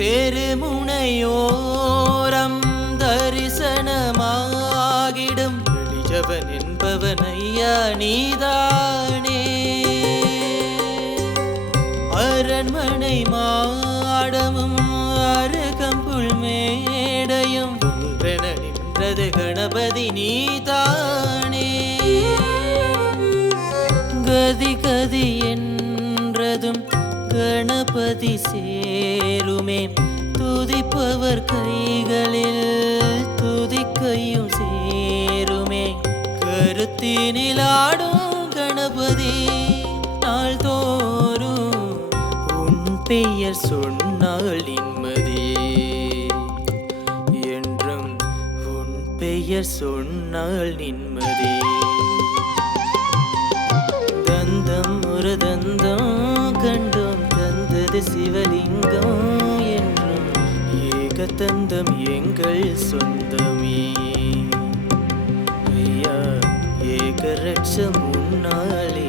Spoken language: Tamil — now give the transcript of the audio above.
தெருமுனையோரம் தரிசனமாகிடும் வெளியவன் என்பவன் ஐயா நீதானே. அரண்மனை மாடமும் அருகம்புல் மேடையும் ஒன்றென நின்றது கணபதி நீதானே. கதி கதி என்றதும் கணபதி சேருமே, துதிப்பவர் கைகளில் துதிக்கையும் சேருமே. கருத்தினில் ஆடும் கணபதி நாள்தோறும் உன் பெயர் சொன்னால் நிம்மதியே, என்றும் உன் பெயர் சொன்னால் நிம்மதியே. தந்தம் ஒரு தந்தம் கண்டோம், தந்தது சிவலிங்கம் என்றும் ஏகதந்தம் எங்கள் சொந்தமே. ஐயா ஏகரட்சம் முன்னாலே